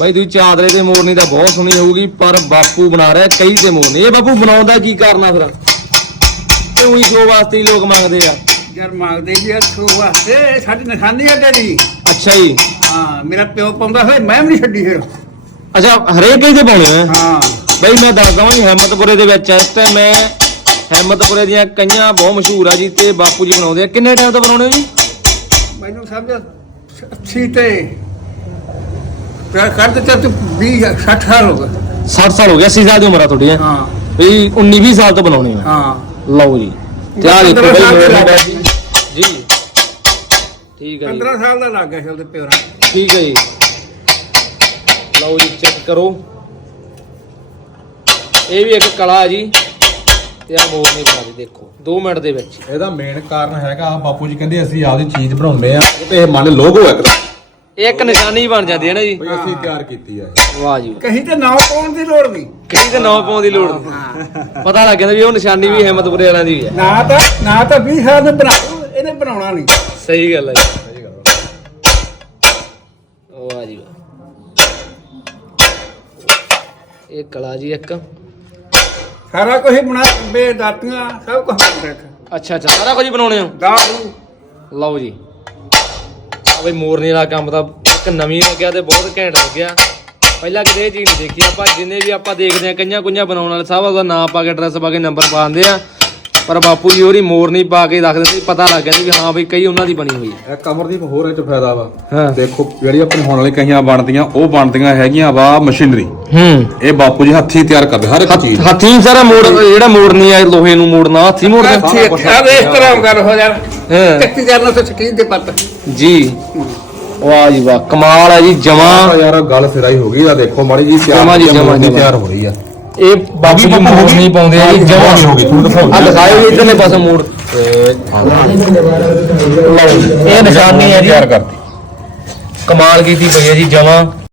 ਬਾਈ ਤੁਸੀਂ ਚਾਦਰੇ ਤੇ ਮੋਰਨੀ ਤਾਂ ਬਹੁਤ ਸੋਹਣੀ ਹੋਊਗੀ ਪਰ ਬਾਪੂ ਬਣਾ ਰਿਹਾ ਕਈ ਤੇ ਮੋਰਨੀ। ਇਹ ਬਾਪੂ ਬਣਾਉਂਦਾ ਕੀ ਕਰਨਾ ਫਿਰ? ਤੇ ਉਹੀ ਸ਼ੋ ਵਾਸਤੇ ਹੀ ਲੋਕ ਮੰਗਦੇ ਆ। ਯਾਰ ਮੰਗਦੇ ਜੀ ਇੱਥੋਂ ਵਾਸਤੇ। ਸਾਡੀ ਨਿਸ਼ਾਨੀ ਹੈ ਤੇਰੀ। ਅੱਛਾ ਜੀ। ਹਾਂ ਮੇਰਾ ਪਿਓ ਪਾਉਂਦਾ ਹੋਏ ਮੈਂ ਵੀ ਨਹੀਂ ਛੱਡੀ ਫਿਰ। ਅੱਛਾ ਹਰੇਕ ਹੀ ਤੇ ਪਾਉਣੇ ਆ? ਹਾਂ। ਬਈ ਮੈਂ ਦੱਸਦਾ ਹਾਂ ਜੀ ਹਿੰਮਤਪੁਰੇ ਦੇ ਵਿੱਚ ਇਸ ਟਾਈਮ ਮੈਂ ਹਿੰਮਤਪੁਰੇ ਦੀਆਂ ਕਈਆਂ ਬਹੁਤ ਮਸ਼ਹੂਰ ਆ ਜੀ ਤੇ ਬਾਪੂ ਜੀ ਬਣਾਉਂਦੇ ਆ। ਕਿੰਨੇ ਟਾਈਮ ਤੋਂ ਬਣਾਉਣੇ ਹੋ ਜੀ? ਮੈਨੂੰ ਸਮਝ 80 ਤੇ। ਕਰ ਕਰ ਤੇ ਤੂੰ 20 60 ਸਾਲ ਹੋ ਗਏ। 60 ਸਾਲ ਹੋ ਗਿਆ 80 ਸਾਲ ਦੀ ਉਮਰ ਆ ਤੁਹਾਡੀ ਹੈਂ? ਹਾਂ। ਬਈ 19 20 ਸਾਲ ਤੋਂ ਬਣਾਉਣੇ ਆ ਹਾਂ। ਲਓ ਜੀ ਤੇ ਆ ਦੇਖੋ ਬਈ। ਦਾ ਦਾ ਜੀ। ਜੀ। ਠੀਕ ਹੈ ਜੀ। 15 ਸਾਲ ਦਾ ਲੱਗ ਗਿਆ ਠੀਕ ਹੈ ਜੀ। ਲਓ ਜੀ ਚੈੱਕ ਕਰੋ। ਇਹ ਵੀ ਇੱਕ ਕਲਾ ਹੈ ਜੀ। ਤੇ ਆ ਮੋਰਨੀ ਬਣਾ ਦੀ ਦੇਖੋ। 2 ਮਿੰਟ ਦੇ ਵਿੱਚ। ਇਹਦਾ ਮੇਨ ਕਾਰਨ ਹੈਗਾ ਬਾਪੂ ਜੀ ਕਹਿੰਦੇ ਅਸੀਂ ਆਪਦੀ ਚੀਜ਼ ਬਣਾਉਂਦੇ ਆ ਤੇ ਇਹ ਮੰਨ ਲੋਗੋ ਇੱਕ ਦਾ ਇਹ ਇੱਕ ਨਿਸ਼ਾਨੀ ਬਣ ਜਾਂਦੀ ਹੈ ਨਾ ਜੀ। ਬਈ ਅਸੀਂ ਤਿਆਰ ਕੀਤੀ ਹੈ ਵਾਹ ਜੀ। ਕਹੀਂ ਤੇ ਨਾ ਪਾਉਣ ਦੀ ਲੋੜ ਨਹੀਂ। ਕਿਸੇ ਤੇ ਨੌ ਪਾਉਣ ਦੀ ਲੋੜ ਨਹੀਂ। ਪਤਾ ਲੱਗ ਜਾਂਦਾ ਵੀ ਉਹ ਨਿਸ਼ਾਨੀ ਵੀ ਹਿੰਮਤਪੁਰੇ ਵਾਲਿਆਂ ਦੀ ਵੀ ਹੈ। ਨਾ ਤਾਂ ਨਾ ਤਾਂ 20 ਸਾਲ ਦੇ ਬਣਾ ਇਹਨੇ ਬਣਾਉਣਾ ਨਹੀਂ। ਸਹੀ ਗੱਲ ਹੈ ਜੀ। ਵਾਹ ਜੀ ਵਾਹ। ਇਹ ਕਲਾ ਜੀ ਇੱਕ। ਸਾਰਾ ਕੁਝ ਬਣਾ ਬੇ ਦਾਤੀਆਂ ਸਭ ਕੁਝ ਬਣਾ ਅੱਛਾ ਅੱਛਾ। ਸਾਰਾ ਕੁਝ ਬਣਾਉਣੇ ਹੋ? ਲਓ ਜੀ। ਆ ਬਈ ਮੋਰਨੀ ਵਾਲਾ ਕੰਮ ਤਾਂ ਇੱਕ ਨਵੀਂ ਲੱਗਿਆ ਤੇ ਬਹੁਤ ਘੈਂਟ ਲੱਗਿਆ ਪਹਿਲਾਂ ਕਿਤੇ ਇਹ ਚੀਜ਼ ਨਹੀਂ ਦੇਖੀ। ਆਪਾਂ ਜਿੰਨੇ ਵੀ ਆਪਾਂ ਦੇਖਦੇ ਆ ਕਈਆਂ ਕੁਈਆਂ ਬਣਾਉਣ ਵਾਲੇ ਸਭ ਉਹਦਾ ਨਾਮ ਪਾ ਕੇ ਐਡਰੈਸ ਪਾ ਕੇ ਨੰਬਰ ਪਾ ਦਿੰਦੇ ਆ। ਪਰ ਬਾਪੂ ਜੀ ਉਹਦੀ ਮੋਰਨੀ ਪਾ ਕੇ ਰੱਖ ਦਿੰਦੇ ਪਤਾ ਲੱਗ ਗਿਆ ਸੀ ਵੀ ਹਾਂ ਬਈ ਕਈ ਉਹਨਾਂ ਦੀ ਬਣੀ ਹੋਈ ਹੈ। ਇਹ ਕਮਰਦੀਪ ਹੋਰ ਇਹ ਚ ਫਾਇਦਾ ਵਾ। ਦੇਖੋ ਜਿਹੜੀ ਆਪਣੇ ਹੁਣ ਵਾਲੀ ਕਹੀਆਂ ਬਣਦੀਆਂ ਉਹ ਬਣਦੀਆਂ ਹੈਗੀਆਂ ਵਾ ਮਸ਼ੀਨਰੀ। ਹੂੰ। ਇਹ ਬਾਪੂ ਜੀ ਹੱਥੀ ਤਿਆਰ ਕਰਦੇ ਹਰ ਇੱਕ ਚੀਜ਼। ਹੱਥੀਂ ਸਾਰਾ ਮੋੜ ਜਿਹੜਾ ਮੋੜਨੀ ਆ ਲੋਹੇ ਨੂੰ ਮੋੜਨਾ ਹੱਥੀਂ ਮੋੜਦੇ ਦੇ ਇਸ ਤਰ੍ਹਾਂ ਗੱਲ ਹੋ ਯਾਰ। ਹਾਂ। ਕੱਚੀ ਕਰਨਾ ਤੇ ਸਕੀਨ ਦੇ ਪੱਤ ਜੀ। ਵਾਹ ਜੀ ਵਾਹ ਕਮਾਲ ਹੈ ਜੀ ਜਮਾ। ਯਾਰ ਗੱਲ ਸਿਰਾਈ ਹੋ ਗਈ ਆ ਦੇਖੋ ਮਾੜੀ ਜੀ ਜਮਾਂ ਜੀ, ਹੋ ਜਮਾਂ, ਜਮਾਂ। ਤਿਆਰ ਹੋ ਰਹੀ ਆ। ਇਹ ਬਾਬੂ ਜੀ ਹੋ? ਮੋੜ ਨਹੀਂ ਪਾਉਂਦੇ ਆ ਜੀ ਜਮਾ। ਹੋ ਗਈ, ਤੁਹਾਨੂੰ ਦਿਖਾਓ। ਆ ਜੀ ਇਧਰਲੇ ਪਾਸੇ ਮੋੜ ਇਹ ਨਿਸ਼ਾਨੀ ਹੈ ਜੀ। ਤਿਆਰ ਕਰਤੀ। ਕਮਾਲ ਕੀਤੀ ਪਈ ਹੈ ਜੀ ਜਮਾ।